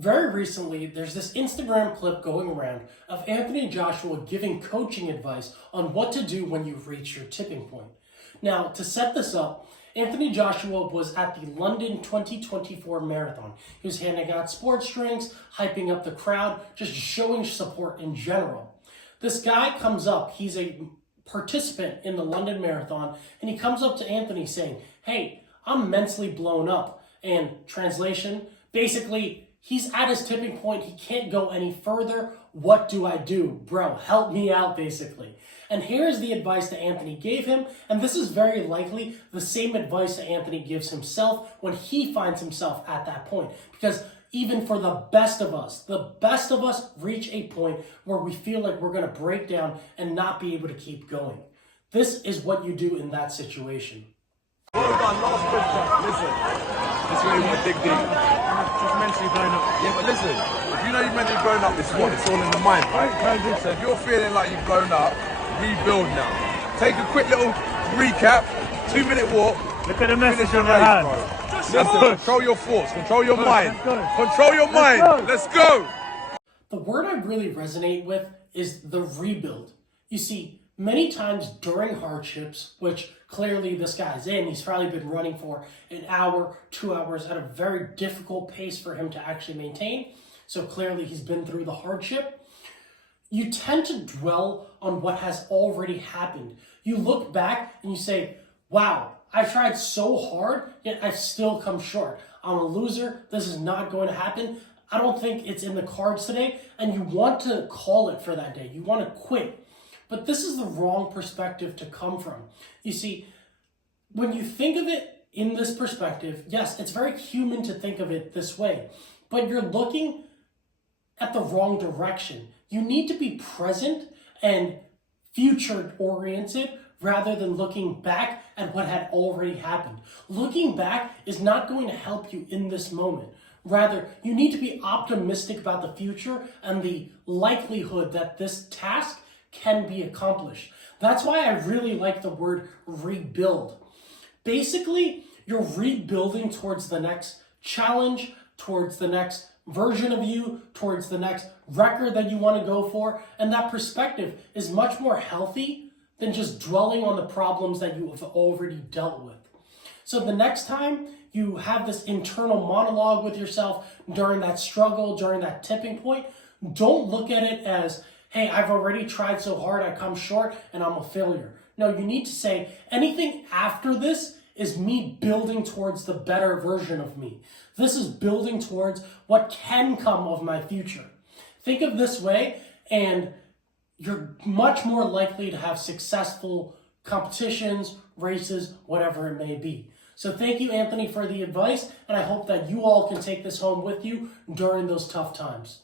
Very recently, there's this Instagram clip going around of Anthony Joshua giving coaching advice on what to do when you've reached your tipping point. Now, to set this up, Anthony Joshua was at the London 2024 Marathon. He was handing out sports drinks, hyping up the crowd, just showing support in general. This guy comes up, he's a participant in the London Marathon, and he comes up to Anthony saying, "Hey, I'm mentally blown up." And translation, basically, he's at his tipping point. He can't go any further. What do I do? Bro, help me out, basically. And here's the advice that Anthony gave him. And this is very likely the same advice that Anthony gives himself when he finds himself at that point. Because even for the best of us reach a point where we feel like we're going to break down and not be able to keep going. This is what you do in that situation. Well done, last question. Listen, this is where you want to dig deep. Just mentally blown up. Yeah, but listen, if you know you're mentally blown up, it's what? It's all in the mind, right? So if you're feeling like you've blown up, rebuild now. Take a quick little recap, 2-minute walk. Look at the message on your hand. Listen, control your thoughts, control your mind. Control your mind. Let's go. The word I really resonate with is the rebuild. You see, many times during hardships, which clearly this guy's in, he's probably been running for an hour, 2 hours at a very difficult pace for him to actually maintain. So clearly he's been through the hardship. You tend to dwell on what has already happened. You look back and you say, wow, I tried so hard, yet I've still come short. I'm a loser. This is not going to happen. I don't think it's in the cards today. And you want to call it for that day. You want to quit. But this is the wrong perspective to come from. You see, when you think of it in this perspective, yes, it's very human to think of it this way, but you're looking at the wrong direction. You need to be present and future-oriented rather than looking back at what had already happened. Looking back is not going to help you in this moment. Rather, you need to be optimistic about the future and the likelihood that this task can be accomplished. That's why I really like the word rebuild. Basically, you're rebuilding towards the next challenge, towards the next version of you, towards the next record that you want to go for, and that perspective is much more healthy than just dwelling on the problems that you have already dealt with. So the next time you have this internal monologue with yourself during that struggle, during that tipping point, don't look at it as, hey, I've already tried so hard, I come short, and I'm a failure. No, you need to say, anything after this is me building towards the better version of me. This is building towards what can come of my future. Think of this way, and you're much more likely to have successful competitions, races, whatever it may be. So thank you, Anthony, for the advice, and I hope that you all can take this home with you during those tough times.